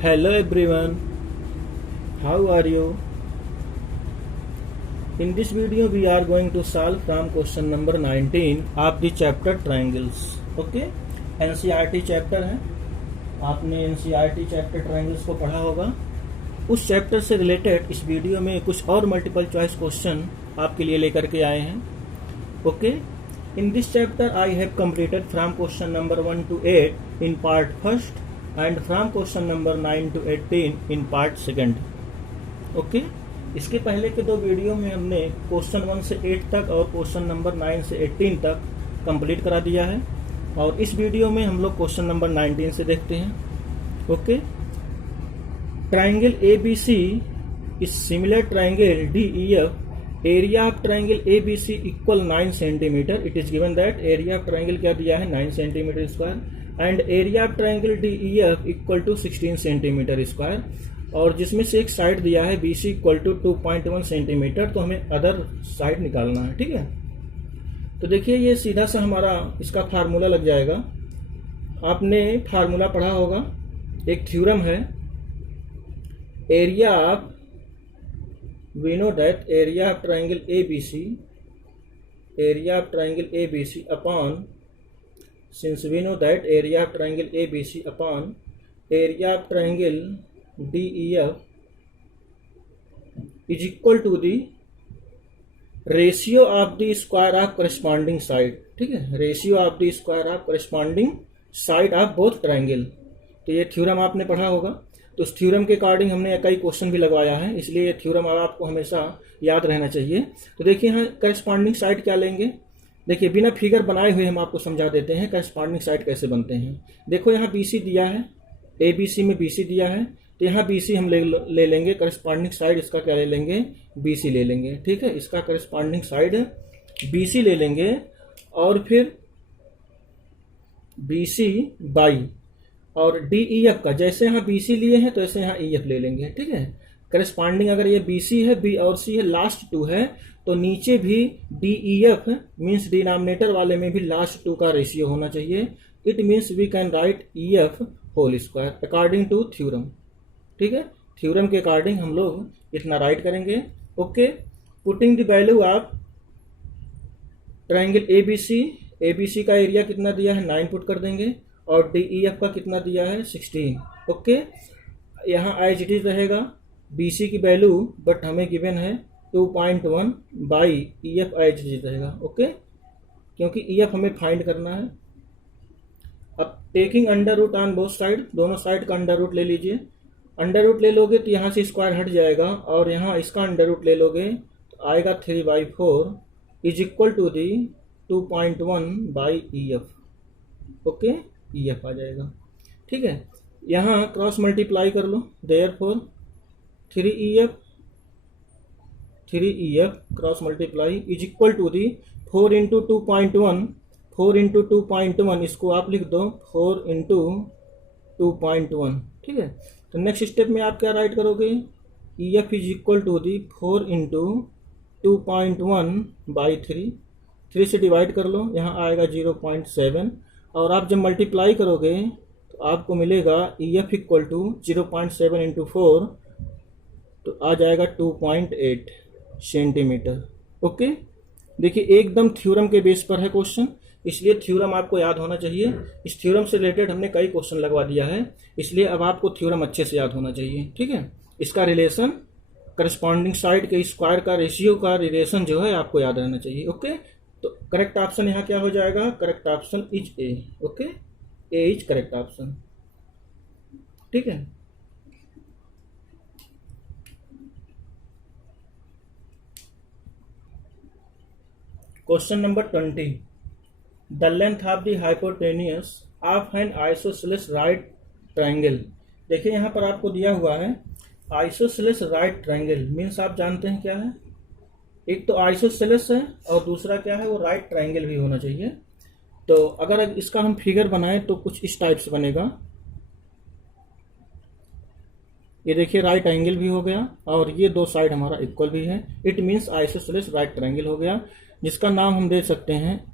Hello everyone, how are you? In this video we are going to solve from question number 19 of the chapter triangles. Okay, NCERT chapter है, आपने NCERT chapter triangles को पढ़ा होगा। उस chapter से related इस video में कुछ और मल्टीपल चॉइस क्वेश्चन आपके लिए लेकर के आए हैं। Okay, in this chapter I have completed from question number 1 to 8 in part first and from question number 9 to 18 in part second. Okay, इसके पहले के दो वीडियो में हमने क्वेश्चन 1 से 8 तक और क्वेश्चन नंबर 9 से 18 तक कंप्लीट करा दिया है और इस वीडियो में हम लोग क्वेश्चन नंबर 19 से देखते हैं। Okay, triangle ABC is similar triangle DEF. Area of triangle ABC equal 9 centimetre. It is given that area of triangle क्या दिया है 9 centimetre square and area of triangle DEF equal to 16 centimetre square और जिसमें से एक side दिया है BC equal to 2.1 centimetre. तो हमें अदर साइड निकालना है। ठीक है, तो देखिए ये सीधा सा हमारा इसका फार्मूला लग जाएगा। आपने फार्मूला पढ़ा होगा, एक थ्योरम है area of, we know that area of triangle ABC upon, since we know that area of triangle ABC upon area of triangle DEF is equal to the ratio of the square of corresponding side. ठीक है, ratio of the square of corresponding side of both triangle. तो ये theorem आपने पढ़ा होगा। तो इस theorem के अकॉर्डिंग हमने कई क्वेश्चन भी लगवाया है, इसलिए ये थ्योरम आपको हमेशा याद रहना चाहिए। तो देखिए यहाँ करस्पॉन्डिंग साइड क्या लेंगे। देखिए बिना फिगर बनाए हुए हम आपको समझा देते हैं करस्पॉन्डिंग साइड कैसे बनते हैं। देखो यहाँ BC दिया है, ABC में BC दिया है, तो यहाँ BC हम ले लेंगे। करस्पॉन्डिंग साइड इसका क्या ले लेंगे, BC ले लेंगे। ठीक है, इसका करस्पॉन्डिंग साइड BC ले लेंगे और फिर BC बाई और DEF का, जैसे यहाँ BC लिए हैं तो ऐसे यहाँ EF ले लेंगे। ठीक है, करस्पॉन्डिंग अगर ये BC है, B और C है, लास्ट 2 है, तो नीचे भी DEF मीन्स डिनोमिनेटर वाले में भी लास्ट 2 का रेशियो होना चाहिए। It means we can write EF whole square according to theorem. ठीक है, थ्योरम के अकॉर्डिंग हम लोग इतना राइट करेंगे। Okay, putting the value of triangle ABC का एरिया कितना दिया है 9 पुट कर देंगे और DEF का कितना दिया है 16। ओके, यहाँ एज इट इज रहेगा BC की वैल्यू, बट हमें गिवन है 2.1 by EF as it is रहेगा। ओके, क्योंकि EF हमें फाइंड करना है। अब taking under root on both side, दोनों साइड का अंडर रूट ले लीजिए। अंडर रूट ले लोगे तो यहाँ से स्क्वायर हट जाएगा और यहाँ इसका अंडर रूट ले लोगे तो आएगा 3/4 is equal to the 2.1 by EF। Okay, EF आ जाएगा। ठीक है, यहाँ क्रॉस मल्टीप्लाई कर लो, therefore 3EF cross multiply is equal to the 4 into 2.1 इसको आप लिख दो 4 इंटू 2.1। ठीक है, तो नेक्स्ट स्टेप में आप क्या राइट करोगे, EF is equal to the 4 into 2.1 by 3 से डिवाइड कर लो, यहाँ आएगा 0.7 और आप जब मल्टीप्लाई करोगे तो आपको मिलेगा EF इक्वल टू 0.7 इंटू 4 तो आ जाएगा 2.8 सेंटीमीटर। ओके, देखिए एकदम थ्योरम के बेस पर है क्वेश्चन, इसलिए थ्योरम आपको याद होना चाहिए। इस थ्योरम से रिलेटेड हमने कई क्वेश्चन लगवा दिया है, इसलिए अब आपको थ्योरम अच्छे से याद होना चाहिए। ठीक है, इसका रिलेशन करस्पॉन्डिंग साइड के स्क्वायर का रेशियो का रिलेशन जो है आपको याद रहना चाहिए। ओके, तो करेक्ट ऑप्शन यहाँ क्या हो जाएगा, correct option is a. Okay, A is correct option. ठीक है, question number 20, the length of the hypotenuse of N isosceles right triangle. देखिए यहाँ पर आपको दिया हुआ है आइसोसेलेस राइट ट्राइंगल मीन्स आप जानते हैं क्या है, एक तो आइसोसेलेस है और दूसरा क्या है वो राइट ट्राइंगल भी होना चाहिए। तो अगर इसका हम फिगर बनाएं तो कुछ इस टाइप से बनेगा। ये देखिए राइट एंगल भी हो गया और ये दो साइड हमारा इक्वल भी है। It means isosceles right triangle हो गया, जिसका नाम हम दे सकते हैं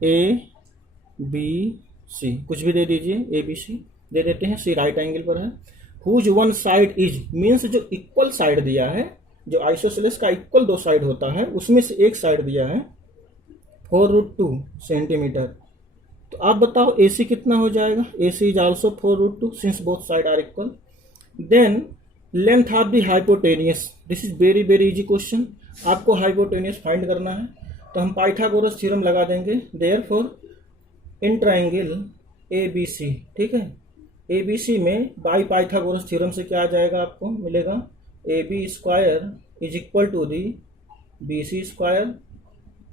ABC, कुछ भी दे दीजिए, ABC दे देते हैं। C राइट एंगल पर है whose one side is means जो इक्वल साइड दिया है, जो आइसोसेलेस का इक्वल दो साइड होता है उसमें से एक साइड दिया है 4√2 सेंटीमीटर। तो आप बताओ AC कितना हो जाएगा। AC is also 4√2 since both side are equal. Then length of the hypotenuse, this is very very easy question. आपको हाइपोटेनियस फाइंड करना है तो हम पाइथागोरस थ्योरम लगा देंगे। देयरफॉर इन ट्राइंगल ABC, ठीक है, ABC में बाई पाइथागोरस थ्योरम से क्या आ जाएगा, आपको मिलेगा AB square is equal to the BC square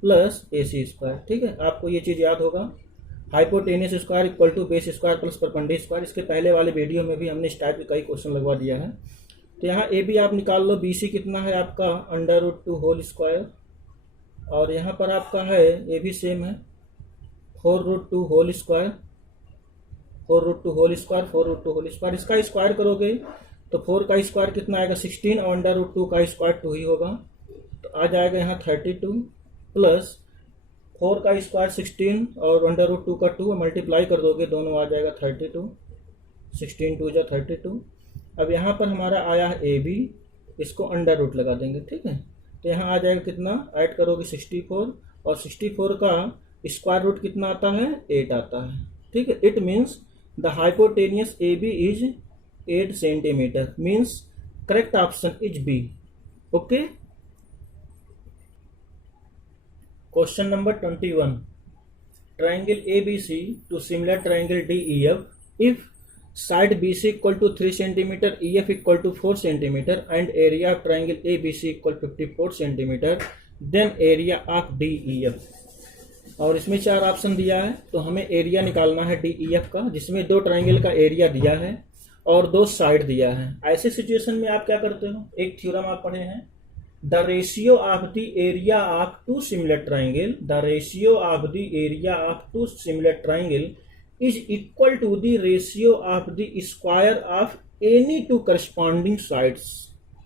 plus AC square. ठीक है, आपको ये चीज़ याद होगा। Hypotenuse square equal to base square plus perpendicular square. इसके पहले वाले वीडियो में भी हमने इस टाइप के कई क्वेश्चन लगवा दिया है। तो यहाँ AB आप निकाल लो, BC कितना है आपका √2 होल स्क्वायर, और यहाँ पर आपका है ये भी सेम है 4√2 whole square, 4√2 whole square, 4√2 whole square. इसका स्क्वायर करोगे तो 4 का स्क्वायर कितना आएगा 16, और √2 का स्क्वायर 2 ही होगा। तो आ जाएगा यहाँ 32 प्लस 4 का स्क्वायर 16 और √2 का 2 मल्टीप्लाई कर दोगे, दोनों आ जाएगा 32, 16 2 जा 32। अब यहाँ पर हमारा आया है AB, इसको √ लगा देंगे। ठीक है, तो यहाँ आ जाएगा कितना, ऐड करोगे 64, और 64 का स्क्वायर रूट कितना आता है 8 आता है। ठीक है, it means the hypotenuse AB is 8 centimetre, means correct option is B। Okay, question number 21, triangle ABC to similar triangle DEF, if side BC equal to 3 cm, EF equal to 4 cm and area of triangle ABC equal 54 cm, then area of DEF। और इसमें 4 option दिया है, तो हमें area निकालना है DEF का, जिसमें 2 ट्राइंगल का एरिया दिया है और 2 साइड दिया है। ऐसे सिचुएशन में आप क्या करते हो, एक थ्योरम आप पढ़े हैं, the ratio of the area of 2 similar triangle, the ratio of the area of 2 similar triangle is equal to the ratio of the square of any 2 corresponding sides।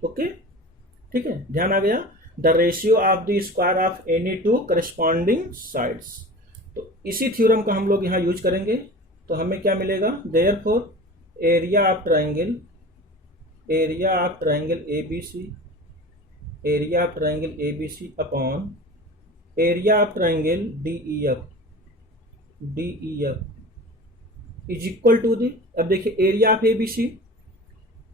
Okay, ठीक है, ध्यान आ गया, the ratio of the square of any 2 corresponding sides. तो इसी theorem का हम लोग यहाँ यूज करेंगे। तो हमें क्या मिलेगा, therefore area of triangle ABC, area of triangle ABC upon area of triangle DEF is equal to the, अब देखिए एरिया ऑफ ABC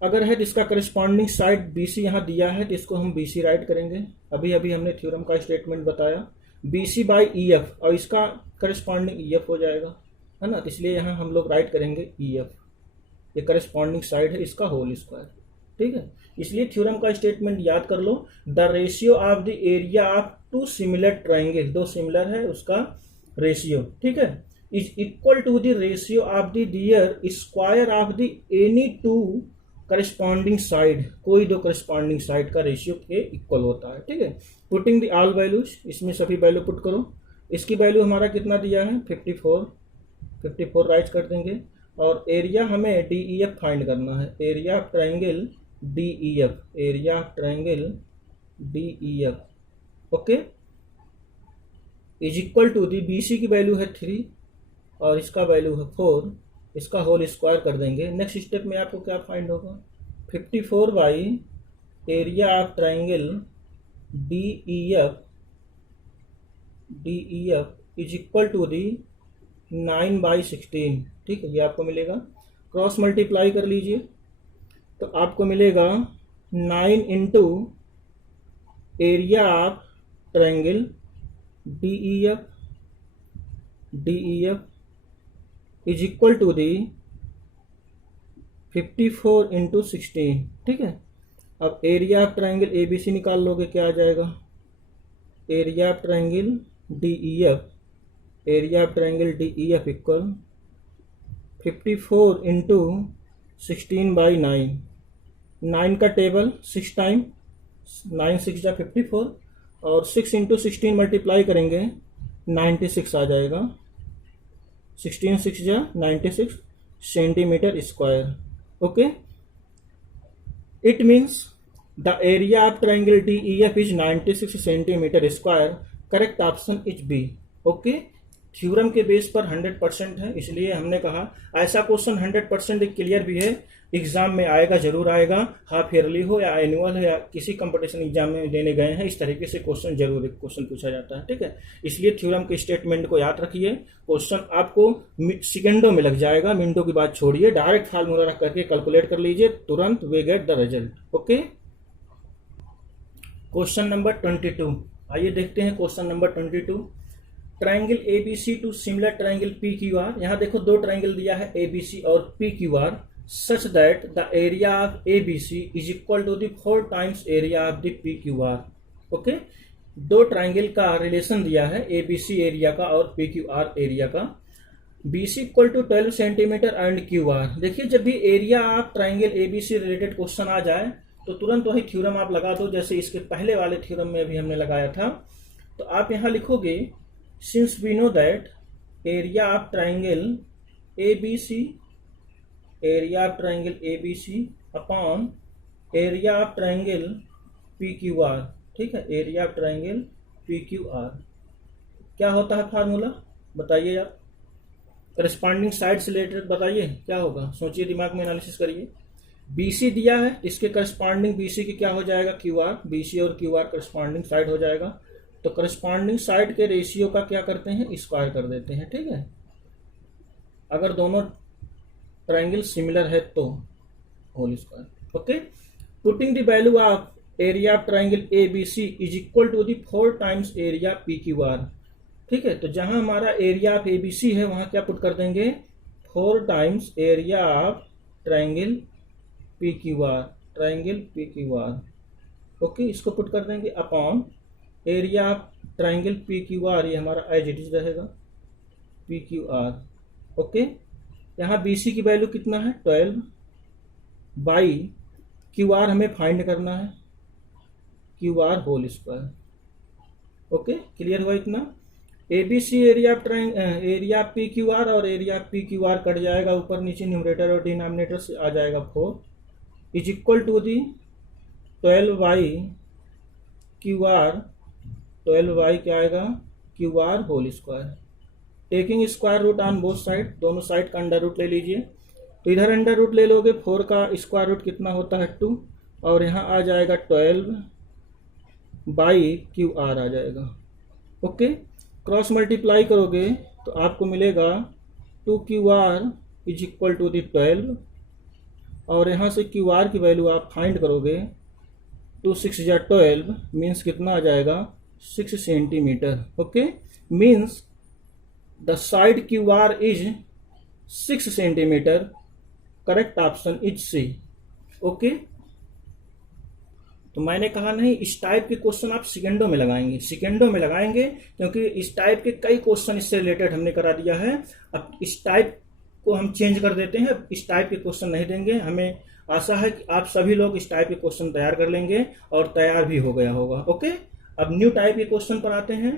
अगर है जिसका करस्पॉन्डिंग साइड BC यहाँ दिया है, तो इसको हम BC राइट करेंगे। अभी अभी हमने थ्योरम का स्टेटमेंट बताया, BC बाई EF, और इसका करस्पॉन्डिंग EF हो जाएगा, है ना। इसलिए यहाँ हम लोग राइट करेंगे EF, ये करस्पॉन्डिंग साइड है इसका होल स्क्वायर। ठीक है, इसलिए थ्योरम का स्टेटमेंट याद कर लो, the ratio of the area of 2 similar triangle, 2 similar है उसका रेशियो, ठीक है, is equal to the ratio of the their square of the any 2 corresponding side, कोई 2 corresponding side का रेशियो के इक्वल होता है। ठीक है, पुटिंग द ऑल वैल्यूज, इसमें सभी वैल्यू पुट करो। इसकी वैल्यू हमारा कितना दिया है 54 राइट कर देंगे, और एरिया हमें DEF फाइंड करना है, area of triangle DEF, area of triangle DEF, okay, is equal to the BC की वैल्यू है 3 और इसका वैल्यू है 4, इसका होल स्क्वायर कर देंगे। नेक्स्ट स्टेप में आपको क्या फाइंड होगा, 54 by area of triangle DEF is equal to the 9/16। ठीक है, ये आपको मिलेगा, क्रॉस मल्टीप्लाई कर लीजिए तो आपको मिलेगा 9 into area of triangle DEF is equal to the 54 into 16। ठीक है, अब एरिया ऑफ ट्राइंगल ABC निकाल लोगे, क्या आ जाएगा, area of triangle DEF equal 54 into 16/9, 9 का टेबल 6 टाइम, 9 6 जा 54, और 6 इंटू 16 मल्टीप्लाई करेंगे 96 आ जाएगा, 16 6 जा 96 centimetre square. Okay, it means the area of triangle DEF is 96 centimetre square, correct option is B। Okay, theorem के बेस पर 100% है, इसलिए हमने कहा ऐसा क्वेश्चन 100% क्लियर भी है, एग्जाम में आएगा, जरूर आएगा, हाफ ईयरली हो या एनुअल हो या किसी कंपटीशन एग्जाम में देने गए हैं, इस तरीके से क्वेश्चन जरूर एक क्वेश्चन पूछा जाता है। ठीक है, इसलिए थ्योरम के स्टेटमेंट को याद रखिए, क्वेश्चन आपको सेकंडों में लग जाएगा, मिनटों की बात छोड़िए, डायरेक्ट फार्मूला रख करके कैलकुलेट कर लीजिए, तुरंत we get the result. Okay, question number 22, आइए देखते हैं question number 22। Triangle ABC to similar triangle P Q R, यहां देखो दो ट्राइंगल दिया है एबीसी और P Q R, such that the area of ABC is equal to the 4 times area of the P Q R. Okay, दो triangle का relation दिया है, एबीसी एरिया का और पी क्यू आर एरिया का। BC equal to 12 centimetre and Q R. देखिए जब भी area of triangle ABC related question आ जाए तो तुरंत वही थ्योरम आप लगा दो, जैसे इसके पहले वाले थ्योरम में भी हमने लगाया था। तो आप यहां लिखोगे since we know that area of triangle ABC, area of triangle ABC upon area of triangle P Q R. ठीक है, area of triangle P Q R क्या होता है फार्मूला बताइए आप, करस्पॉन्डिंग साइड से रिलेटेड बताइए क्या होगा, सोचिए, दिमाग में एनालिसिस करिए। बीसी दिया है, इसके करस्पॉन्डिंग बीसी की क्या हो जाएगा, क्यू आर, बीसी और क्यू आर करस्पॉन्डिंग साइड हो जाएगा। तो करस्पॉन्डिंग साइड के रेशियो का क्या करते हैं, स्क्वायर कर देते हैं। ठीक है, अगर दोनों ट्राइंगल सिमिलर है तो whole square. Okay, putting the value of area of triangle A B C is equal to the 4 times area P Q R. ठीक है, तो जहां हमारा area of A B C है वहां क्या पुट कर देंगे, 4 times area of triangle P Q R, triangle P Q R. Okay, इसको पुट कर देंगे upon area of triangle P Q R, ये हमारा एज इट इज रहेगा पी क्यू आर। ओके, यहाँ बी सी की वैल्यू कितना है 12 बाई क्यू आर हमें फाइंड करना है, Q R whole square. Okay, clear हुआ इतना। ABC area of area P Q R और area P Q R cut जाएगा, ऊपर नीचे न्यूमरेटर और डिनोमिनेटर से आ जाएगा 4 is equal to the 12 by Q R, 12 by क्या आएगा Q R whole square. Taking square root on both side, दोनों साइड का अंडर रूट ले लीजिए। तो इधर अंडर रूट ले लोगे, 4 का स्क्वायर रूट कितना होता है 2, और यहाँ आ जाएगा 12 बाई क्यू आर आ जाएगा। ओके, क्रॉस मल्टीप्लाई करोगे तो आपको मिलेगा 2 Q R is equal to the 12, और यहाँ से क्यू आर की वैल्यू आप फाइंड करोगे, 2 6 या 12 मीन्स कितना आ जाएगा 6 centimetre. Okay, means the side Q R is 6 centimetre, correct option is C. Okay, तो मैंने कहा नहीं इस टाइप के क्वेश्चन आप सेकंडों में लगाएंगे, सेकंडों में लगाएंगे, क्योंकि इस टाइप के कई क्वेश्चन इससे रिलेटेड हमने करा दिया है। अब इस टाइप को हम चेंज कर देते हैं, इस टाइप के क्वेश्चन नहीं देंगे। हमें आशा है कि आप सभी लोग इस टाइप के क्वेश्चन तैयार कर लेंगे और तैयार भी हो गया होगा। ओके, अब न्यू टाइप के क्वेश्चन पर आते हैं।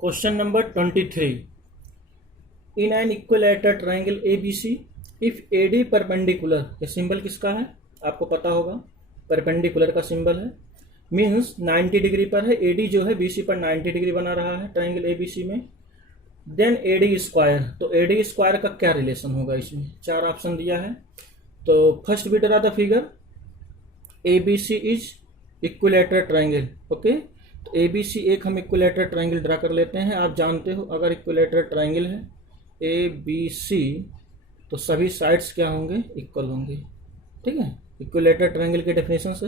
Question number 23, in an equilateral triangle ABC if AD perpendicular, ये सिंबल किसका है आपको पता होगा, परपेंडिकुलर का सिंबल है, मीन्स 90 डिग्री पर है, एडी जो है बीसी पर 90 डिग्री बना रहा है ट्राइंगल एबीसी में। देन एडी स्क्वायर, तो एडी स्क्वायर का क्या रिलेशन होगा, इसमें 4 ऑप्शन दिया है। तो first be draw the figure, ABC is equilateral triangle. Okay, तो एबीसी एक हम इक्विलैटरल ट्राइंगल ड्रा कर लेते हैं। आप जानते हो अगर इक्विलैटरल ट्राइंगल है ए बी सी तो सभी साइड्स क्या होंगे, इक्वल होंगे। ठीक है, इक्विलैटरल ट्राइंगल के डेफिनेशन से।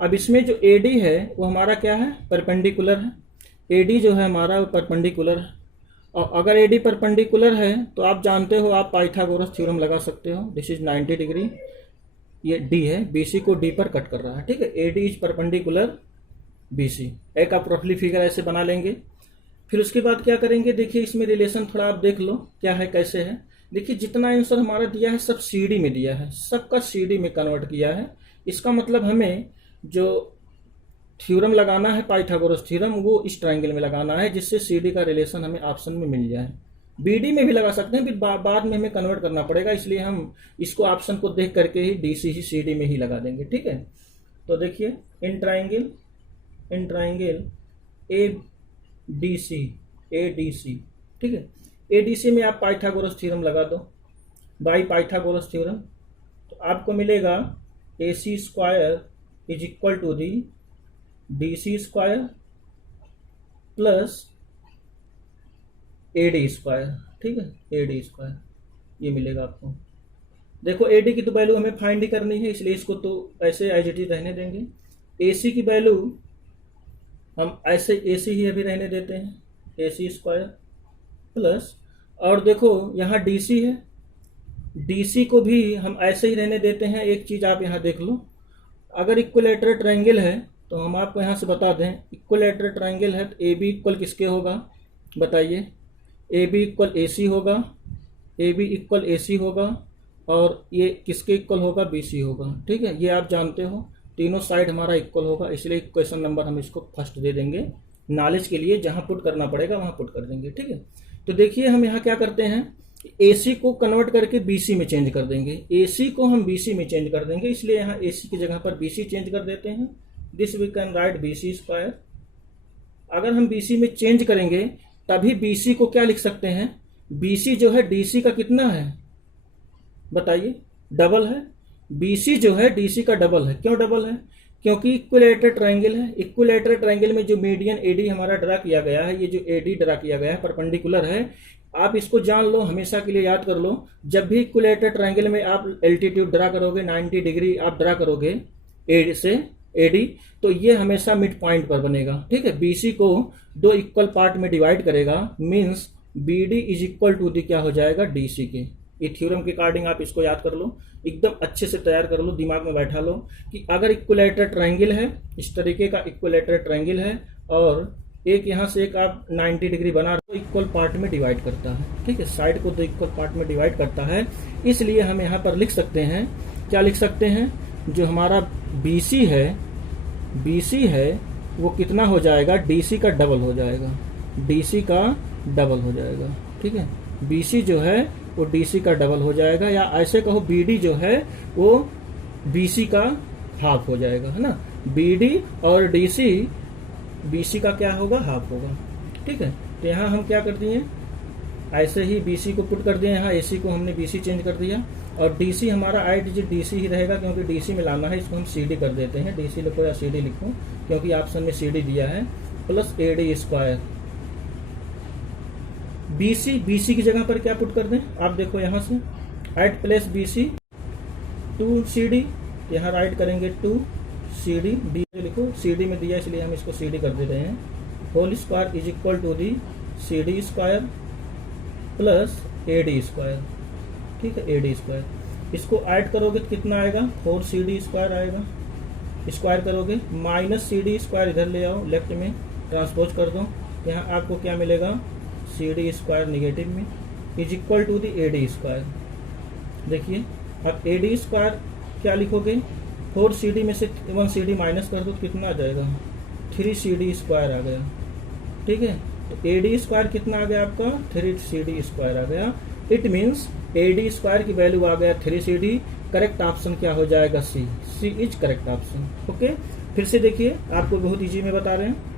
अब इसमें जो एडी है वो हमारा क्या है, परपेंडिकुलर है। एडी जो है हमारा वो परपेंडिकुलर है, और अगर एडी परपेंडिकुलर है तो आप जानते हो आप पाइथागोरस थ्योरम लगा सकते हो, दिस इज 90 डिग्री, ये डी है, बीसी को डी पर कट कर रहा है। ठीक है, एडी इज परपेंडिकुलर बीसी, एक आप रफली फिगर ऐसे बना लेंगे। फिर उसके बाद क्या करेंगे, देखिए इसमें रिलेशन थोड़ा आप देख लो क्या है कैसे है। देखिए जितना आंसर हमारा दिया है सब सीडी में दिया है, सबका सीडी में कन्वर्ट किया है। इसका मतलब हमें जो थ्योरम लगाना है पाइथागोरस थ्योरम वो इस ट्राइंगल में लगाना है, जिससे सीडी का रिलेशन हमें ऑप्शन में मिल जाए। बीडी में भी लगा सकते हैं, फिर बाद में हमें कन्वर्ट करना पड़ेगा, इसलिए हम इसको ऑप्शन को देख करके ही डीसी ही सीडी में ही लगा देंगे। ठीक है, तो देखिए in triangle A D C, A D C, ठीक है। ए डी सी में आप पाइथागोरस थ्योरम लगा दो, बाई पाइथागोरस थ्योरम, तो आपको मिलेगा A C square is equal to the D C square plus A D square, ठीक है, ए डी स्क्वायर, ये मिलेगा आपको। देखो ए डी की तो वैल्यू हमें फाइंड ही करनी है, इसलिए इसको तो ऐसे एज इट इज रहने देंगे। ए सी की वैल्यू हम ऐसे ए सी ही अभी रहने देते हैं, ए सी स्क्वायर प्लस, और देखो यहाँ डी सी है, डी सी को भी हम ऐसे ही रहने देते हैं। एक चीज़ आप यहाँ देख लो, अगर इक्विलैटरल ट्रायंगल है तो हम आपको यहाँ से बता दें, इक्विलैटरल ट्रायंगल है तो ए बी इक्वल किसके होगा बताइए, ए बी इक्वल ए सी होगा, ए बी इक्वल ए सी होगा, और ये किसके इक्वल होगा, बी सी होगा, ठीक है। ये आप जानते हो, तीनों साइड हमारा इक्वल होगा, इसलिए क्वेश्चन नंबर हम इसको फर्स्ट दे देंगे। नॉलेज के लिए जहाँ पुट करना पड़ेगा वहाँ पुट कर देंगे, ठीक है। तो देखिए हम यहाँ क्या करते हैं, ए सी को कन्वर्ट करके बी सी में चेंज कर देंगे, ए सी को हम बी सी में चेंज कर देंगे, इसलिए यहाँ ए सी की जगह पर बी सी चेंज कर देते हैं। This we can write B C square. अगर हम बी सी में चेंज करेंगे तभी बी सी को क्या लिख सकते हैं, बी सी जो है डी सी का कितना है बताइए, डबल है। बी सी जो है डी सी का डबल है। क्यों डबल है, क्योंकि इक्विलैटरल ट्रायंगल है। इक्विलैटरल ट्रायंगल में जो मीडियन एडी हमारा ड्रा किया गया है, ये जो एडी ड्रा किया गया है परपेंडिकुलर है। आप इसको जान लो, हमेशा के लिए याद कर लो, जब भी इक्विलैटरल ट्रायंगल में आप एल्टीट्यूड ड्रा करोगे, 90 डिग्री आप ड्रा करोगे एडी से एडी, तो ये हमेशा मिड पॉइंट पर बनेगा, ठीक है। बीसी को दो इक्वल पार्ट में डिवाइड करेगा, means B D is equal to the क्या हो जाएगा, डी सी के। ये थ्योरम के अकॉर्डिंग आप इसको याद कर लो, एकदम अच्छे से तैयार कर लो, दिमाग में बैठा लो कि अगर इक्विलैटरल ट्रायंगल है, इस तरीके का इक्विलैटरल ट्रायंगल है, और एक यहाँ से एक आप 90 डिग्री बना रहे हो, इक्वल पार्ट में डिवाइड करता है, ठीक है। साइड को दो इक्वल पार्ट में डिवाइड करता है, इसलिए हम यहाँ पर लिख सकते हैं, क्या लिख सकते हैं, जो हमारा BC है वो कितना हो जाएगा, DC का डबल हो जाएगा, DC का डबल हो जाएगा, ठीक है। BC जो है वो DC का डबल हो जाएगा, या ऐसे कहो BD जो है वो BC का हाफ हो जाएगा, है ना। BD और DC BC का क्या होगा, हाफ होगा, ठीक है। तो यहाँ हम क्या कर दिए, ऐसे ही BC को पुट कर दिया, यहाँ AC को हमने BC चेंज कर दिया, और DC हमारा आई डिजिट DC ही रहेगा, क्योंकि DC में लाना है, इसको हम CD कर देते हैं। DC लिखो या CD लिखो, क्योंकि ऑप्शन में CD दिया है, प्लस AD स्क्वायर। BC की जगह पर क्या पुट कर दें, आप देखो यहाँ से, एट प्लेस BC 2CD, यहाँ राइट करेंगे 2CD, D लिखो, CD में दिया इसलिए हम इसको CD कर दे रहे हैं, whole square is equal to the CD square plus AD square, ठीक है, AD स्क्वायर। इसको ऐड करोगे तो कितना आएगा, 4CD स्क्वायर आएगा, स्क्वायर करोगे, माइनस CD स्क्वायर इधर ले आओ, लेफ्ट में ट्रांसपोज कर दो, यहाँ आपको क्या मिलेगा, CD स्क्वायर निगेटिव में, is equal to the AD square. देखिए अब AD स्क्वायर क्या लिखोगे, 4CD में से 1CD माइनस कर दो तो कितना आ जाएगा, 3CD स्क्वायर आ गया, ठीक है। तो AD स्क्वायर कितना आ गया आपका, 3CD स्क्वायर आ गया। इट मीन्स AD स्क्वायर की वैल्यू आ गया 3CD। करेक्ट ऑप्शन क्या हो जाएगा, C is correct option. Okay, फिर से देखिए, आपको बहुत इजी में बता रहे हैं।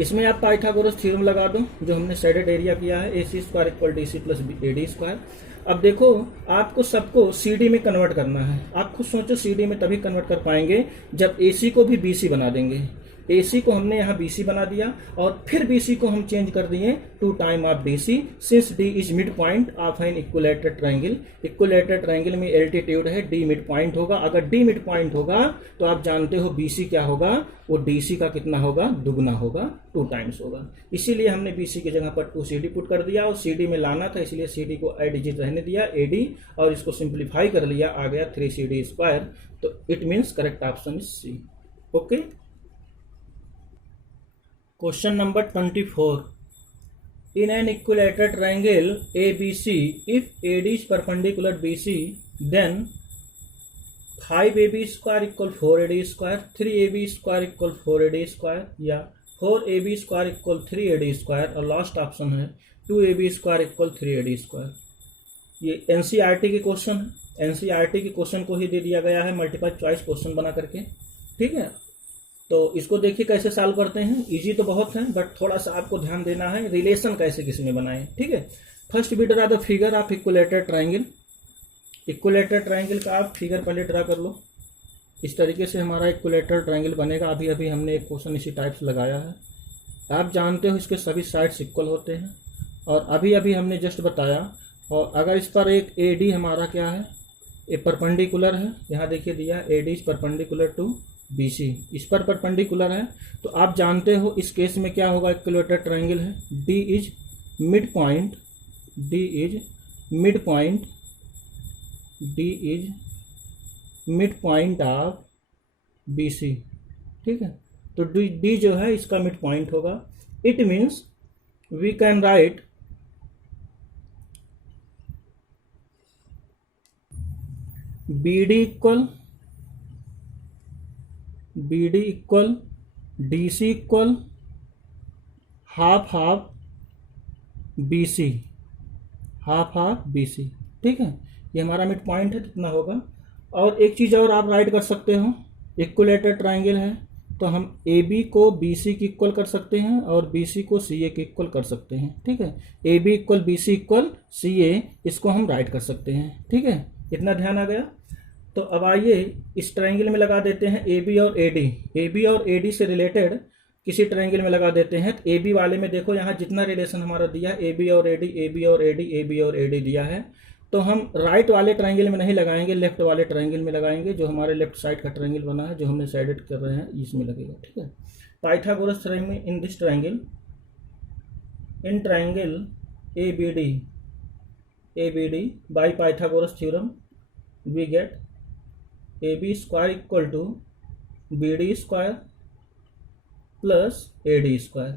इसमें आप पाइथागोरस थ्योरम लगा दो, जो हमने शेडेड एरिया किया है, AC square equal DC plus AD square. अब देखो, आपको सबको CD में कन्वर्ट करना है। आप खुद सोचो, CD में तभी कन्वर्ट कर पाएंगे जब AC को भी BC बना देंगे। AC को हमने यहाँ BC बना दिया, और फिर BC को हम चेंज कर दिए two time of DC, since D is mid point of an equilateral triangle. Equilateral triangle में एल्टीट्यूड है, D मिड पॉइंट होगा। अगर D मिड पॉइंट होगा तो आप जानते हो BC क्या होगा, वो DC का कितना होगा, दुगना होगा, 2 टाइम्स होगा। इसीलिए हमने BC की जगह पर 2CD पुट कर दिया, और CD में लाना था, इसलिए CD को आई डिजिट रहने दिया AD, और इसको सिंप्लीफाई कर लिया, आ गया 3CD स्क्वायर। तो it means correct option is C। Okay, question number 24, in an equilateral triangle ABC, if AD is perpendicular BC, then 5AB square equal 4AD square, 3AB square equal 4AD square, या 4AB square equal 3AD square, और last option है 2AB square equal 3AD square। ये NCERT के question है, NCERT के question को ही दे दिया गया है मल्टीपल चॉइस क्वेश्चन बना करके, ठीक है। तो इसको देखिए कैसे सॉल्व करते हैं। इजी तो बहुत है बट थोड़ा सा आपको ध्यान देना है रिलेशन कैसे किस में बनाएं। ठीक है, first we draw the figure of equilateral triangle. Equilateral triangle का आप फिगर पहले ड्रा कर लो। इस तरीके से हमारा इक्विलेटरल ट्राइंगल बनेगा। अभी अभी हमने एक क्वेश्चन इसी टाइप से लगाया है। आप जानते हो इसके सभी साइड्स इक्वल होते हैं और अभी अभी हमने जस्ट बताया। और अगर इस पर एक ए डी हमारा क्या है, ए परपेंडिकुलर है, यहाँ देखिए दिया A D is perpendicular to B C, इस पर परपेंडिकुलर है। तो आप जानते हो इस केस में क्या होगा, इक्विलेटरल ट्राइंगल है, D is mid point, D is mid point, D is mid point of B C. ठीक है, तो डी जो है इसका मिड पॉइंट होगा। It means we can write B D equal D C equal half half B C, half half B C. ठीक है, ये हमारा मिड पॉइंट है, कितना होगा। और एक चीज़ और आप राइट कर सकते हो, इक्विलेटरल ट्राइंगल है तो हम ए बी को बी सी की इक्वल कर सकते हैं और बी सी को सी ए की इक्वल कर सकते हैं। ठीक है, A B equal B C equal C A, इसको हम राइट कर सकते हैं। ठीक है, इतना ध्यान आ गया। तो अब आइए इस ट्राइंगल में लगा देते हैं ए बी और ए डी। ए बी और ए डी से रिलेटेड किसी ट्राइंगल में लगा देते हैं। तो ए बी वाले में देखो यहाँ जितना रिलेशन हमारा दिया ए बी और ए डी, ए बी और ए डी, ए बी और ए डी दिया है। तो हम राइट वाले ट्राइंगल में नहीं लगाएंगे, लेफ्ट वाले ट्राइंगल में लगाएंगे। जो हमारे लेफ्ट साइड का ट्राइंगल बना है, जो हमने साइडेड कर रहे हैं, इसमें लगेगा। ठीक है, पाइथागोरस थ्योरम में in this triangle, in triangle A B D by Pythagoras theorem we get A B square equal to B D square plus A D square.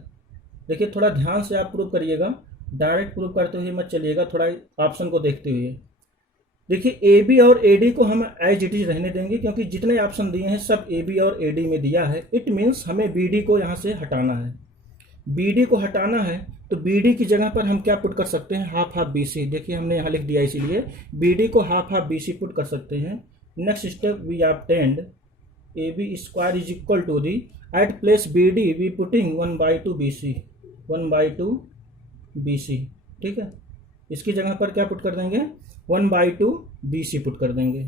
देखिए थोड़ा ध्यान से आप प्रूव करिएगा, डायरेक्ट प्रूव करते हुए मत चलिएगा, थोड़ा ऑप्शन को देखते हुए। देखिए ए बी और ए डी को हम एज इट इज रहने देंगे क्योंकि जितने ऑप्शन दिए हैं सब ए बी और ए डी में दिया है। इट मीन्स हमें बी डी को यहाँ से हटाना है। बी डी को हटाना है तो बी डी की जगह पर हम क्या पुट कर सकते हैं, हाफ हाफ बी सी। देखिए हमने यहाँ लिख दिया, इसीलिए बी डी को half half B C put कर सकते हैं। Next step we obtained A B square is equal to the, at place B D we putting 1/2 B C, 1/2 B C. ठीक है, इसकी जगह पर क्या पुट कर देंगे, 1/2 बी सी पुट कर देंगे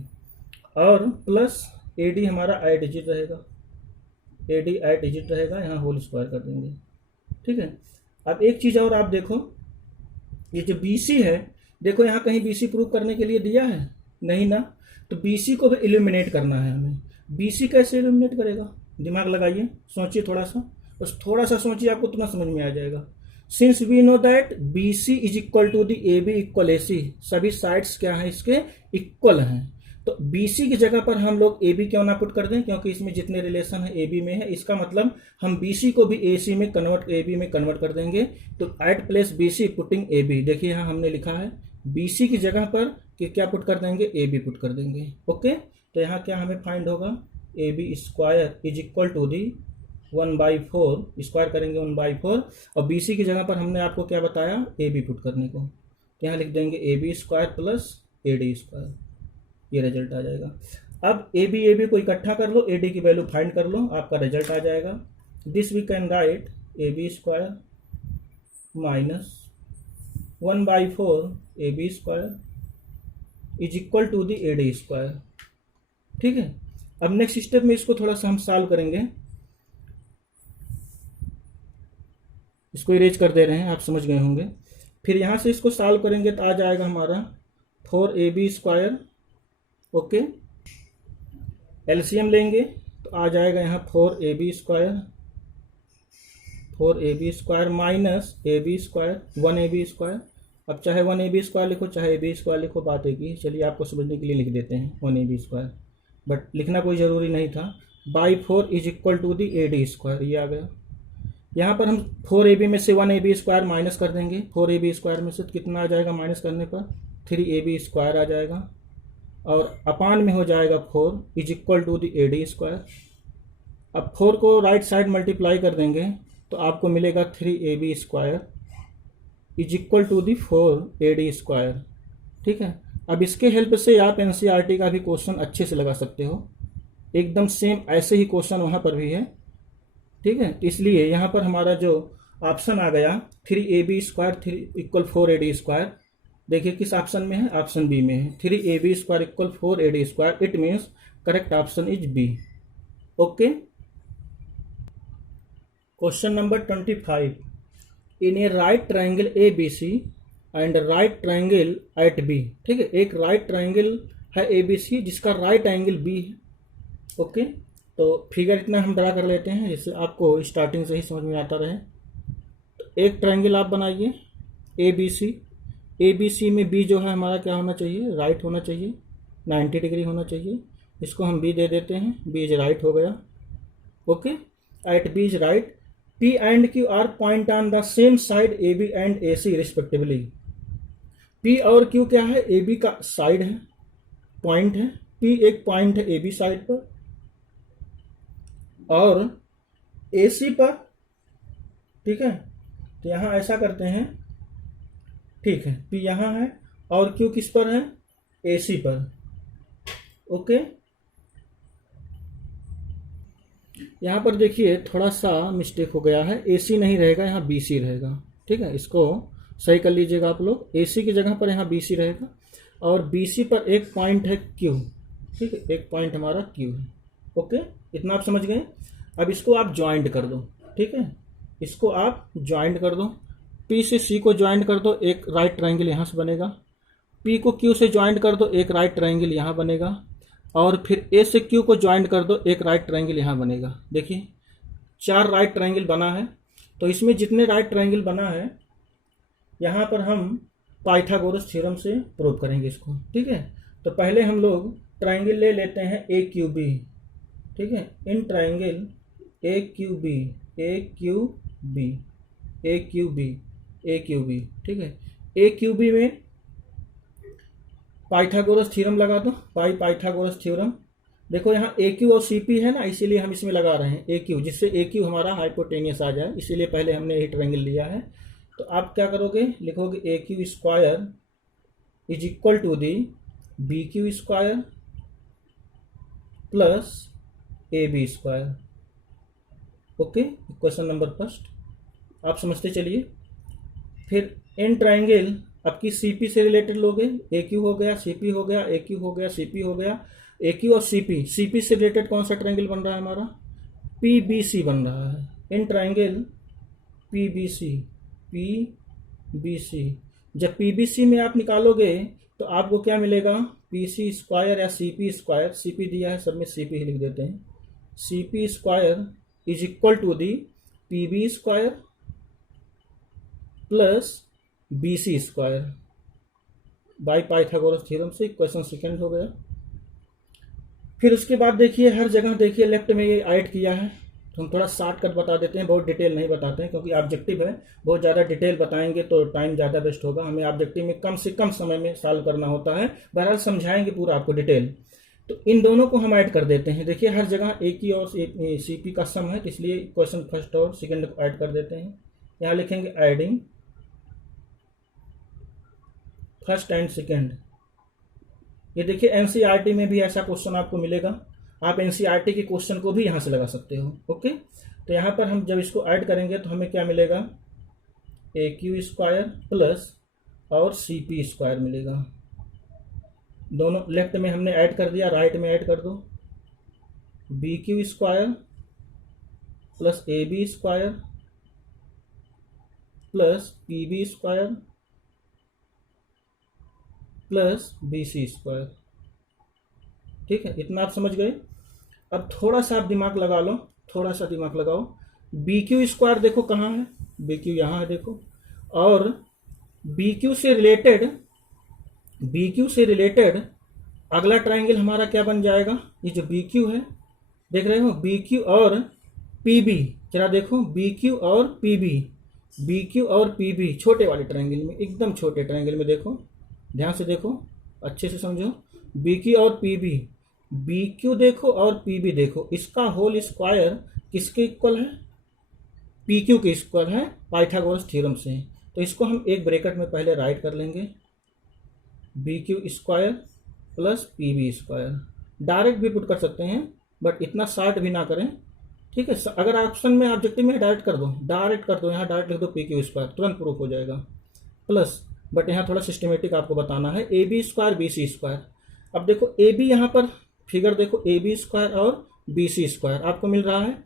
और प्लस ए डी हमारा 8 डिजिट रहेगा, ए डी 8 डिजिट रहेगा, यहाँ होल स्क्वायर कर देंगे। ठीक है, अब एक चीज़ और आप देखो, ये जो बी सी है, देखो यहाँ कहीं बी सी प्रूव करने के लिए दिया है नहीं ना, तो बी सी को भी इल्यूमिनेट करना है हमें। बी सी कैसे इल्यूमिनेट करेगा, दिमाग लगाइए, सोचिए थोड़ा सा, बस थोड़ा सा सोचिए, आपको तुरंत समझ में आ जाएगा। Since we know that B C is equal to the A B equal A C, सभी साइड्स क्या हैं इसके, इक्वल हैं। तो बी सी की जगह पर हम लोग ए बी क्यों ना पुट कर दें, क्योंकि इसमें जितने रिलेशन है ए बी में है, इसका मतलब हम बी सी को भी ए सी में कन्वर्ट, ए बी में कन्वर्ट कर देंगे। तो at place B C putting A B, देखिए यहाँ हमने लिखा है बी सी की जगह पर कि क्या पुट कर देंगे, ए बी पुट कर देंगे। ओके, तो यहाँ क्या हमें फाइंड होगा, A B square is equal to the 1/4, square करेंगे 1/4 और बी सी की जगह पर हमने आपको क्या बताया, ए बी पुट करने को। तो यहाँ लिख देंगे A B square plus A D square, ये रिजल्ट आ जाएगा। अब ए बी को इकट्ठा कर लो, ए डी की वैल्यू फाइंड कर लो, आपका रिजल्ट आ जाएगा। This we can write A B square minus 1/4 A B square is equal to the A D square. ठीक है, अब नेक्स्ट स्टेप में इसको थोड़ा सा हम सॉल्व करेंगे। इसको इरेज कर दे रहे हैं, आप समझ गए होंगे। फिर यहाँ से इसको सॉल्व करेंगे तो आ जाएगा हमारा 4ab स्क्वायर। ओके, एलसीएम लेंगे तो आ जाएगा यहाँ 4ab square, 4ab square minus ab square, 1ab square. अब चाहे 1ab स्क्वायर लिखो चाहे ab स्क्वायर लिखो, बात एक ही। चलिए आपको समझने के लिए लिख देते हैं 1ab स्क्वायर, बट लिखना कोई ज़रूरी नहीं था। By 4 is equal to the ad square, ये आ गया। यहाँ पर हम 4ab में से 1ab स्क्वायर माइनस कर देंगे। 4ab स्क्वायर में से कितना आ जाएगा, माइनस करने पर 3ab स्क्वायर आ जाएगा और अपान में हो जाएगा 4 is equal to the ad square. अब 4 को राइट साइड मल्टीप्लाई कर देंगे तो आपको मिलेगा 3ab square is equal to the 4ad square. ठीक है, अब इसके हेल्प से आप एनसीईआरटी का भी क्वेश्चन अच्छे से लगा सकते हो। एकदम सेम ऐसे ही क्वेश्चन वहाँ पर भी है, ठीक है। इसलिए यहाँ पर हमारा जो ऑप्शन आ गया 3ab² 4ad², देखिए किस ऑप्शन में है, ऑप्शन बी में है। 3ab² 4ad², it means correct option is B. Okay. Question number 25, in a right triangle A B C and right triangle at B. ठीक है, एक राइट ट्राइंगल है ए बी सी जिसका राइट एंगल बी है। Okay, तो figure इतना हम draw कर लेते हैं जिससे आपको स्टार्टिंग से ही समझ में आता रहे। तो एक ट्राइंगल आप बनाइए ए बी सी। ए बी सी में बी जो है हमारा क्या होना चाहिए, राइट होना चाहिए, 90 डिग्री होना चाहिए। इसको हम बी दे देते हैं, बी इज राइट हो गया। Okay, at B is right, P and Q are point on the same side AB and AC respectively। P और Q क्या है, AB का साइड है, पॉइंट है। P एक पॉइंट है AB साइड पर और AC पर। ठीक है, तो यहां ऐसा करते हैं। ठीक है, P यहां है और Q किस पर है, AC पर। ओके, यहाँ पर देखिए थोड़ा सा मिस्टेक हो गया है, AC नहीं रहेगा, यहाँ BC रहेगा। ठीक है, इसको सही कर लीजिएगा आप लोग। AC की जगह पर यहाँ BC रहेगा और BC पर एक पॉइंट है Q। ठीक है, एक पॉइंट हमारा Q है। ओके, इतना आप समझ गए। अब इसको आप ज्वाइंट कर दो। ठीक है, इसको आप ज्वाइंट कर दो। P से C को ज्वाइंट कर दो, एक राइट ट्राइंगल यहाँ से बनेगा। P को Q से ज्वाइंट कर दो, एक राइट ट्राइंगल यहाँ बनेगा। और फिर ए से क्यू को ज्वाइंट कर दो, एक राइट ट्राइंगल यहाँ बनेगा। देखिए 4 राइट ट्राइंगल बना है। तो इसमें जितने राइट ट्राइंगल बना है यहाँ पर हम पाइथागोरस थ्योरम से प्रूव करेंगे इसको। ठीक है, तो पहले हम लोग ट्राइंगल ले लेते हैं ए क्यू बी। ठीक है, in triangle A Q B, A Q B, A Q B, A Q B. ठीक है, ए क्यू बी में पाइथागोरस थ्योरम लगा दो, पाइथागोरस थ्योरम। देखो यहाँ ए क्यू और सी पी है ना, इसीलिए हम इसमें लगा रहे हैं ए क्यू, जिससे ए क्यू हमारा हाइपोटेनियस आ जाए, इसीलिए पहले हमने यही ट्रायंगल लिया है। तो आप क्या करोगे, लिखोगे A Q square is equal to the B Q square plus A B square. Okay, question number first आप समझते चलिए। फिर इन ट्राइंगल आपकी सीपी से रिलेटेड लोगे, ए क्यू हो गया, सीपी हो गया, ए क्यू हो गया, सीपी हो गया। ए क्यू और सीपी, सीपी से रिलेटेड कौन सा ट्राइंगल बन रहा है हमारा, पीबीसी बन रहा है। इन ट्राइंगल पीबीसी, पीबीसी, जब पीबीसी में आप निकालोगे तो आपको क्या मिलेगा, पीसी स्क्वायर या सीपी स्क्वायर, सीपी दिया है सब में सीपी ही लिख देते हैं, CP square is equal to the PB square plus BC square by Pythagoras theorem से। क्वेश्चन सेकंड हो गया। फिर उसके बाद देखिए हर जगह देखिए लेफ्ट में ये ऐड किया है, तो हम थोड़ा शॉर्टकट बता देते हैं, बहुत डिटेल नहीं बताते हैं क्योंकि ऑब्जेक्टिव है, बहुत ज़्यादा डिटेल बताएंगे तो टाइम ज़्यादा वेस्ट होगा। हमें ऑब्जेक्टिव में कम से कम समय में सॉल्व करना होता है, बहरहाल समझाएंगे पूरा आपको डिटेल। तो इन दोनों को हम ऐड कर देते हैं। देखिए हर जगह ए की और सी पी का सम है, तो इसलिए क्वेश्चन फर्स्ट और सेकेंड को ऐड कर देते हैं। यहाँ लिखेंगे एडिंग फर्स्ट एंड सेकेंड। ये देखिए एनसीईआरटी में भी ऐसा क्वेश्चन आपको मिलेगा, आप एनसीईआरटी के क्वेश्चन को भी यहाँ से लगा सकते हो। ओके, तो यहाँ पर हम जब इसको ऐड करेंगे तो हमें क्या मिलेगा, ए क्यू स्क्वायर प्लस और सी पी स्क्वायर मिलेगा। दोनों लेफ्ट में हमने ऐड कर दिया, राइट में ऐड कर दो, B Q square plus A B square plus P B square plus B C square. ठीक है, इतना आप समझ गए। अब थोड़ा सा आप दिमाग लगा लो, थोड़ा सा दिमाग लगाओ। बी क्यू स्क्वायर देखो कहाँ है, बी क्यू यहाँ है देखो, और बी क्यू से रिलेटेड अगला ट्राइंगल हमारा क्या बन जाएगा, ये जो बी क्यू है देख रहे हो, बी क्यू और पी बी, जरा देखो बी क्यू और पी बी, बी क्यू और पी बी छोटे वाले ट्राइंगल में, एकदम छोटे ट्राइंगल में देखो, ध्यान से देखो, अच्छे से समझो। बी क्यू और पी बी, बी क्यू देखो और पी बी देखो, इसका होल स्क्वायर किसके इक्वल है, पी क्यू के इक्वल है पाइथागोरस थ्योरम से। तो इसको हम एक ब्रैकेट में पहले राइट कर लेंगे, B Q square plus P B square. Direct भी पुट कर सकते हैं बट इतना शॉर्ट भी ना करें, ठीक है, अगर ऑप्शन में ऑब्जेक्टिव में डायरेक्ट कर दो, यहाँ डायरेक्ट लिख दो पी क्यू स्क्वायर, तुरंत प्रूफ हो जाएगा। प्लस बट यहाँ थोड़ा सिस्टमेटिक आपको बताना है, A B square B C square. अब देखो ए बी, यहाँ पर फिगर देखो, ए बी स्क्वायर और बी सी स्क्वायर आपको मिल रहा है,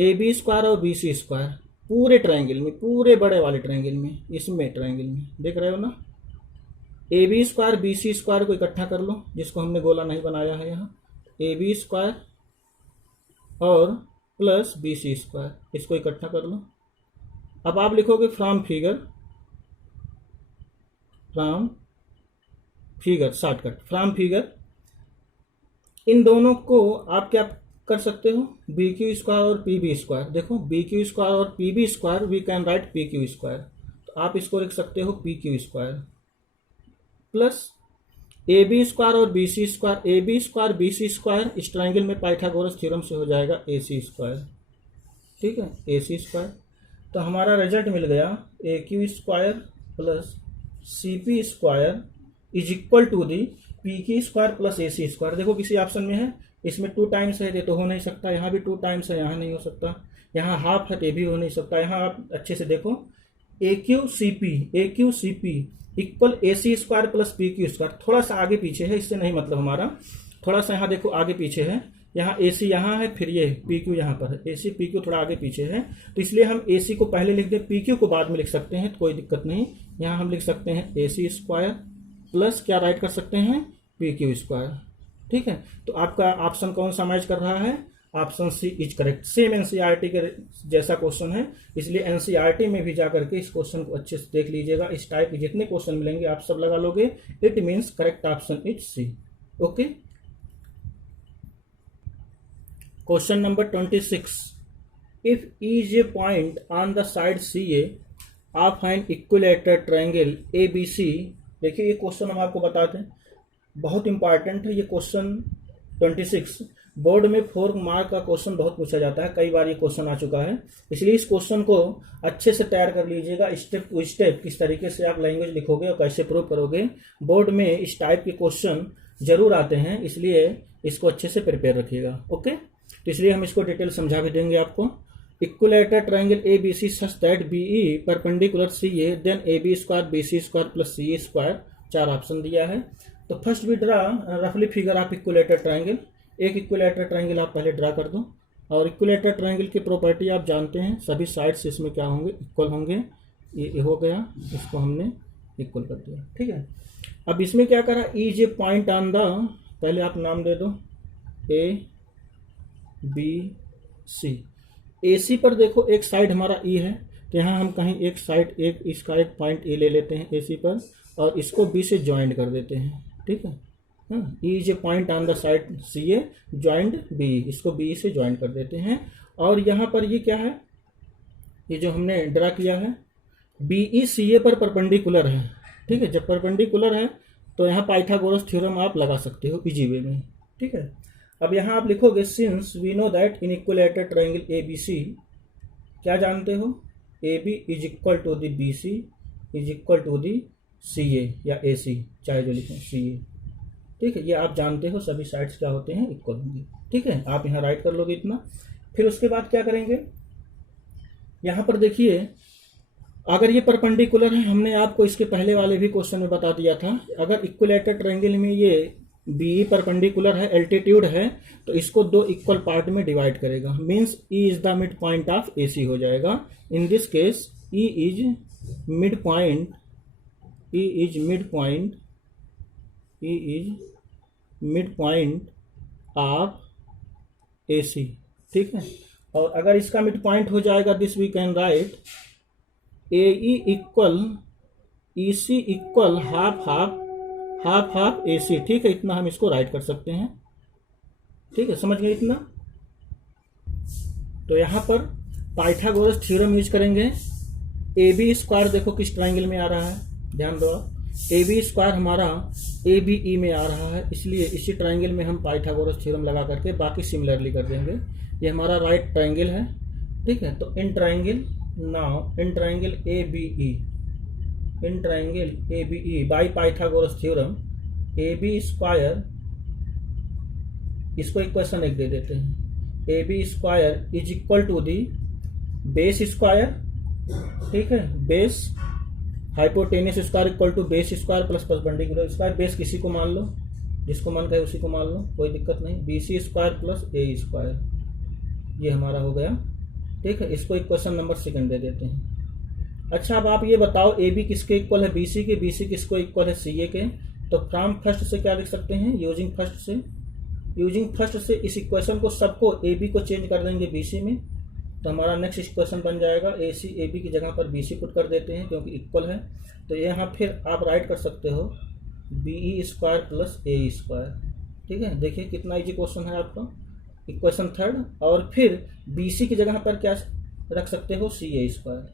ए बी स्क्वायर और बी सी स्क्वायर पूरे ट्रायंगल में, पूरे बड़े वाले ट्रायंगल में, इसमें ट्रायंगल में देख रहे हो ना। A B square B C square को इकट्ठा कर लो, जिसको हमने गोला नहीं बनाया है यहाँ, ए बी स्क्वायर और प्लस बी सी स्क्वायर, इसको इकट्ठा कर लो। अब आप लिखोगे from figure shortcut, from figure, इन दोनों को आप क्या कर सकते हो, बी क्यू स्क्वायर और पी बी स्क्वायर। देखो बी क्यू स्क्वायर और P B square we can write P Q square, तो आप इसको लिख सकते हो P Q square, plus A B square और बी सी स्क्वायर, ए B square B C square इस ट्रायंगल में पाइथागोरस थ्योरम से हो जाएगा ए सी स्क्वायर। ठीक है, ए सी स्क्वायर। तो हमारा रिजल्ट मिल गया A Q square plus C P square is equal to the P Q square plus A C square. देखो किसी ऑप्शन में है, इसमें 2 टाइम्स है तो हो नहीं सकता, यहाँ भी 2 टाइम्स है, यहाँ नहीं हो सकता, यहाँ हाफ है तो ये भी हो नहीं सकता। यहाँ आप अच्छे से देखो, A Q C P equal A C square plus P Q square, थोड़ा सा आगे पीछे है, इससे नहीं मतलब हमारा, थोड़ा सा यहाँ देखो आगे पीछे है, यहाँ ए सी यहाँ है, फिर ये पी क्यू यहाँ पर है, ए सी पी क्यू थोड़ा आगे पीछे है, तो इसलिए हम ए सी को पहले लिख दें, पी क्यू को बाद में लिख सकते हैं, तो कोई दिक्कत नहीं। यहाँ हम लिख सकते हैं ए सी स्क्वायर प्लस क्या राइट कर सकते हैं, पी क्यू स्क्वायर। ठीक है, तो आपका ऑप्शन कौन सा मैच कर रहा है, option C is correct. Same NCERT के जैसा क्वेश्चन है, इसलिए एनसीईआरटी में भी जाकर के इस क्वेश्चन को अच्छे से देख लीजिएगा। इस टाइप के जितने क्वेश्चन मिलेंगे आप सब लगा लोगे, it means correct option is C. Okay, question number 26, if E is a point on the side C A of an equilateral triangle A B C. देखिए ये क्वेश्चन हम आपको बताते हैं, बहुत इंपॉर्टेंट है ये क्वेश्चन 26। बोर्ड में 4 मार्क का क्वेश्चन बहुत पूछा जाता है, कई बार ये क्वेश्चन आ चुका है, इसलिए इस क्वेश्चन को अच्छे से तैयार कर लीजिएगा, स्टेप टू स्टेप किस तरीके से आप लैंग्वेज लिखोगे और कैसे प्रूव करोगे। बोर्ड में इस टाइप के क्वेश्चन जरूर आते हैं, इसलिए इसको अच्छे से प्रिपेयर रखिएगा। ओके, तो इसलिए हम इसको डिटेल समझा भी देंगे आपको। Equilateral triangle A B C such that B E perpendicular C A then A B square B C square plus C A square, 4 option दिया है। तो फर्स्ट वी ड्रा रफली फिगर ऑफ इक्विलेटरल ट्रायंगल। एक equilateral triangle आप पहले draw कर दो, और इक्विलेटरल ट्रायंगल की प्रॉपर्टी आप जानते हैं, सभी साइड्स इसमें क्या होंगे, इक्वल होंगे। ये हो गया, इसको हमने इक्वल कर दिया। ठीक है, अब इसमें क्या करा, ई is a point on the, पहले आप नाम दे दो ए बी सी। ए सी पर देखो एक साइड हमारा ई है, तो यहाँ हम कहीं एक साइड, एक इसका एक पॉइंट ए ले लेते हैं ए सी पर, और इसको बी से ज्वाइंट कर देते हैं। ठीक है, E is a point on the side C A joint B, इसको बी से ज्वाइंट कर देते हैं। और यहाँ पर ये क्या है, ये जो हमने ड्रा किया है, बी ई सी ए पर परपेंडिकुलर है। ठीक है, जब परपेंडिकुलर है तो यहाँ पाइथागोरस थ्योरम आप लगा सकते हो इजी वे में। ठीक है, अब यहाँ आप लिखोगे since we know that in equilateral triangle A B C, क्या जानते हो, A B is equal to the B C is equal to the C A या ए सी, चाहे जो लिखें सी ए। ठीक है, ये आप जानते हो सभी साइड्स क्या होते हैं, इक्वल होंगे। ठीक है, आप यहाँ राइट कर लोगे इतना। फिर उसके बाद क्या करेंगे, यहाँ पर देखिए अगर ये परपेंडिकुलर है, हमने आपको इसके पहले वाले भी क्वेश्चन में बता दिया था, अगर इक्विलेटरल ट्रायंगल में ये बी परपेंडिकुलर है, एल्टीट्यूड है, तो इसको 2 इक्वल पार्ट में डिवाइड करेगा, means E is the mid point of A C हो जाएगा। In this case E is mid point, E is mid point, E is mid point of A C. ठीक है, और अगर इसका मिड पॉइंट हो जाएगा, this we can write A E equal E C equal half half A C. ठीक है, इतना हम इसको राइट कर सकते हैं। ठीक है, समझ गए इतना। तो यहाँ पर पाइथागोरस थ्योरम यूज करेंगे। ए बी स्क्वायर देखो किस ट्रायंगल में आ रहा है, ध्यान दो, ए बी स्क्वायर हमारा ए बी ई में आ रहा है, इसलिए इसी ट्रायंगल में हम पाइथागोरस थ्योरम लगा करके बाकी सिमिलरली कर देंगे। ये हमारा राइट ट्रायंगल है। ठीक है, तो in triangle now in triangle A B E, in triangle A B E by Pythagoras theorem A B square, इसको इक्वेशन 1 दे देते हैं, A B square is equal to the base square, ठीक है, base hypotenuse square equal to base square plus perpendicular square. Base किसी को मान लो, जिसको मन करे उसी को मान लो, कोई दिक्कत नहीं। बी सी स्क्वायर प्लस ए स्क्वायर, ये हमारा हो गया, ठीक है। इसको इक्वेशन नंबर सेकंड दे देते हैं। अच्छा, अब आप ये बताओ ए बी किसके इक्वल है, बी सी के, बी सी किसको इक्वल है, सी ए के। तो फ्रॉम फर्स्ट से क्या लिख सकते हैं, यूजिंग फर्स्ट से, यूजिंग फर्स्ट से इस इक्वेशन को सबको ए बी को चेंज कर देंगे बी सी में, तो हमारा नेक्स्ट इक्वेशन बन जाएगा ए सी ए बी की जगह पर बी सी पुट कर देते हैं क्योंकि इक्वल है। तो यहाँ फिर आप राइट कर सकते हो बी ई स्क्वायर प्लस ए स्क्वायर, ठीक है। देखिए कितना इजी क्वेश्चन है आपका, इक्वेशन थर्ड। और फिर बी सी की जगह पर क्या रख सकते हो, सी ए स्क्वायर,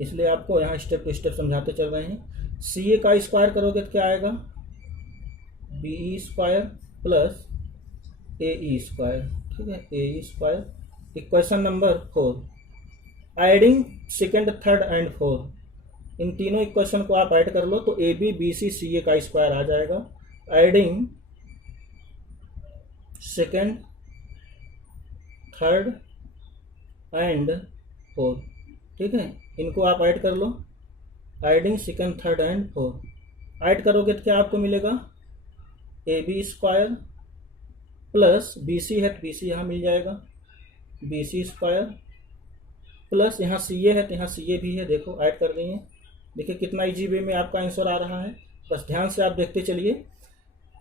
इसलिए आपको यहाँ स्टेप टू स्टेप समझाते चल रहे हैं। सी ए का स्क्वायर करोगे तो क्या आएगा, B E square plus A E square, ठीक है, A E square. Equation number 4, adding second third and fourth, इन तीनों इक्वेशन को आप ऐड कर लो तो ए बी बी सी सी ए का स्क्वायर आ जाएगा। Adding second third and fourth, ठीक है, इनको आप ऐड कर लो। Adding second third and fourth, add करोगे तो क्या आपको मिलेगा, A B square plus B C है तो बी सी यहाँ मिल जाएगा, बी सी स्क्वायर प्लस यहाँ सी ए है तो यहाँ सी ए भी है, देखो ऐड कर दिए। देखिए कितना इजी वे में आपका आंसर आ रहा है, बस ध्यान से आप देखते चलिए।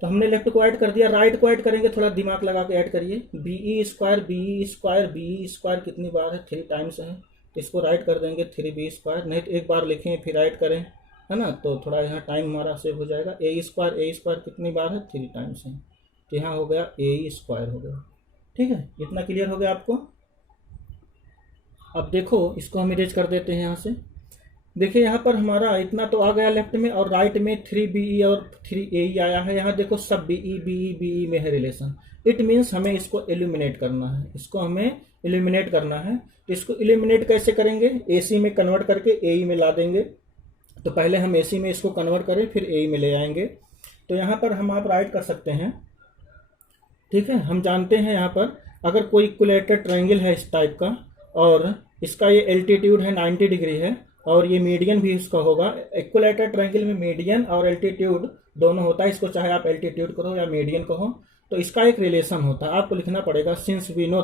तो हमने लेफ्ट को ऐड कर दिया, राइट को ऐड करेंगे, थोड़ा दिमाग लगा के ऐड करिए। B E square B E square B E square कितनी बार है, 3 टाइम्स है, तो इसको राइट कर देंगे 3 बी स्क्वायर, नहीं तो एक बार लिखें फिर राइट करें, है ना, तो थोड़ा यहाँ टाइम हमारा सेव हो जाएगा। ए स्क्वायर कितनी बार है, 3 टाइम्स है, तो यहाँ हो गया ए स्क्वायर हो गया, ठीक है। इतना क्लियर हो गया आपको। अब देखो इसको हम इरेज कर देते हैं यहाँ से। देखिए यहाँ पर हमारा इतना तो आ गया लेफ्ट में, और राइट में 3BE और 3AE आया है। यहाँ देखो सब BE में है रिलेशन, इट मीन्स हमें इसको एलिमिनेट करना है, इसको हमें एलिमिनेट करना है। तो इसको एलिमिनेट कैसे करेंगे, AC में कन्वर्ट करके AE में ला देंगे। तो पहले हम AC में इसको कन्वर्ट करें फिर AE में ले आएंगे। तो यहाँ पर हम आप राइट कर सकते हैं, ठीक है। हम जानते हैं यहाँ पर अगर कोई इक्विलेटरल ट्रायंगल है इस टाइप का, और इसका ये एल्टीट्यूड है 90 डिग्री है, और ये मीडियन भी इसका होगा। इक्विलेटरल ट्रायंगल में मीडियन और एल्टीट्यूड दोनों होता है, इसको चाहे आप एल्टीट्यूड कहो या मीडियन कहो, तो इसका एक रिलेशन होता है। आपको लिखना पड़ेगा since we know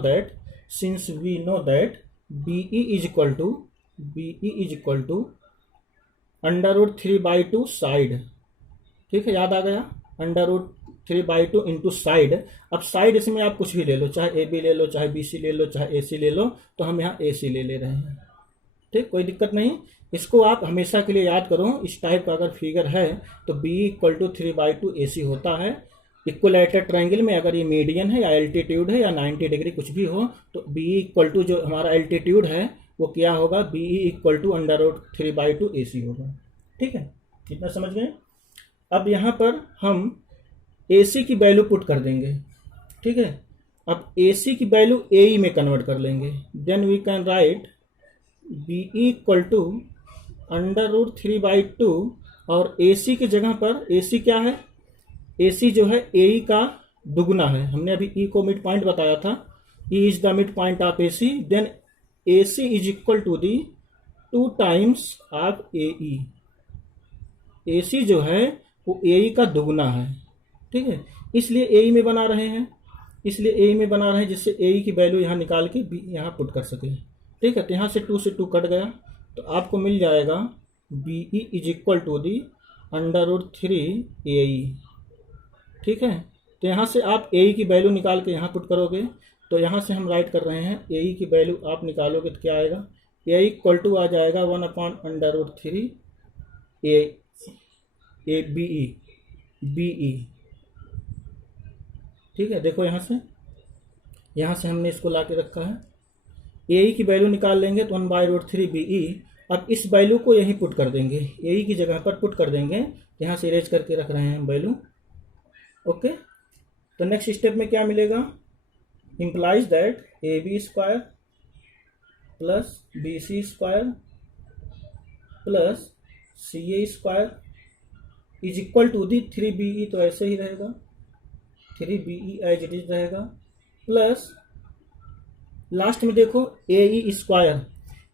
that BE is equal to √3/2 side, ठीक है, याद आ गया, √3/2 इंटू साइड। अब साइड इसमें आप कुछ भी ले लो, चाहे AB ले लो, चाहे BC ले लो, चाहे AC ले लो, तो हम यहाँ AC ले रहे हैं, ठीक, कोई दिक्कत नहीं। इसको आप हमेशा के लिए याद करो, इस टाइप का अगर फिगर है तो BE इक्वल टू 3/2 AC होता है। इक्विलेटरल ट्रायंगल में अगर ये मीडियन है या एल्टीट्यूड है या 90 डिग्री कुछ भी हो, तो BE इक्वल टू जो हमारा एल्टीट्यूड है वो क्या होगा, BE इक्वल टू √3/2 AC होगा, ठीक है, कितना समझ गए। अब यहाँ पर हम AC की वैल्यू पुट कर देंगे, ठीक है। अब AC की वैल्यू AE में कन्वर्ट कर लेंगे, then we can write BE equal to √3/2, और AC की जगह पर AC क्या है, AC जो है AE का दुगना है। हमने अभी E को मिड पॉइंट बताया था, E is the mid point of AC, then AC is equal to the 2 times of AE। AC जो है वो AE का दुगना है, ठीक है, इसलिए AE में बना रहे हैं, जिससे AE की वैल्यू यहाँ निकाल के यहाँ पुट कर सके, ठीक है। तो यहाँ से 2 से 2 कट गया, तो आपको मिल जाएगा BE is equal to the √3AE, ठीक है। तो यहाँ से आप AE की वैल्यू निकाल के यहाँ पुट करोगे, तो यहाँ से हम राइट कर रहे हैं AE की वैल्यू आप निकालोगे तो क्या आएगा, AE इक्वल टू आ जाएगा 1/√3 BE, ठीक है। देखो यहाँ से हमने इसको ला के रखा है, AE की वैल्यू निकाल लेंगे तो 1/√3 BE। अब इस वैल्यू को यहीं पुट कर देंगे, AE की जगह पर पुट कर देंगे, यहाँ से इरेज करके रख रहे हैं हम वैल्यू, ओके। तो नेक्स्ट स्टेप में क्या मिलेगा, implies that AB square plus BC square plus CA square is equal to the 3BE, तो ऐसे ही रहेगा, 3BE एज इट इज रहेगा, प्लस लास्ट में देखो ए स्क्वायर,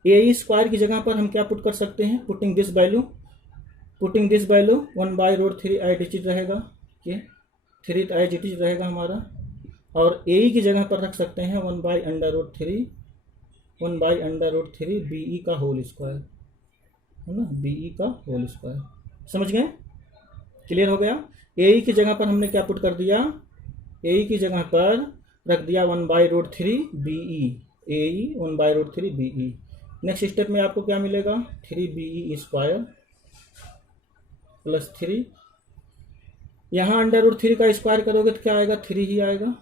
ए स्क्वायर की जगह पर हम क्या पुट कर सकते हैं, putting this value 1/√3 as it is रहेगा, ये 3 एज इट इज रहेगा हमारा, और ए की जगह पर रख सकते हैं 1/√3 बीई का होल स्क्वायर, है ना, बीई का होल स्क्वायर। समझ गए, क्लियर हो गया। ए की जगह पर हमने क्या पुट कर दिया, ए की जगह पर रख दिया 1/√3 BE, A 1/√3 BE. Next step में आपको क्या मिलेगा, 3 BE² प्लस 3, यहाँ √3 का स्क्वायर करोगे तो क्या आएगा, 3 ही आएगा,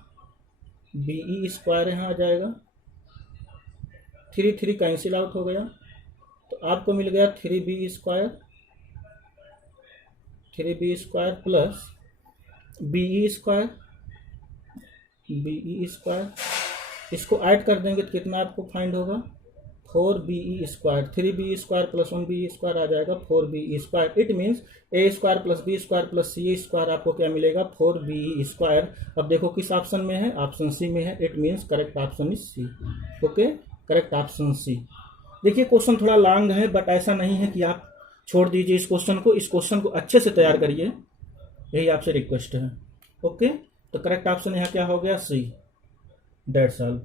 BE² यहाँ आ जाएगा, 3 कैंसिल आउट हो गया, तो आपको मिल गया 3BE² प्लस BE², इसको ऐड कर देंगे तो कितना आपको फाइंड होगा, 4BE², 3BE² प्लस 1BE² आ जाएगा 4BE²। It means A² plus B² plus C² आपको क्या मिलेगा, 4BE²। अब देखो किस ऑप्शन में है, ऑप्शन सी में है, it means correct option is C. Okay, correct option C. देखिए क्वेश्चन थोड़ा लॉन्ग है, बट ऐसा नहीं है कि आप छोड़ दीजिए इस क्वेश्चन को, इस क्वेश्चन को अच्छे से तैयार करिए, यही आपसे रिक्वेस्ट है। ओके, तो करेक्ट ऑप्शन यहाँ क्या हो गया, सी, डेढ़ साल।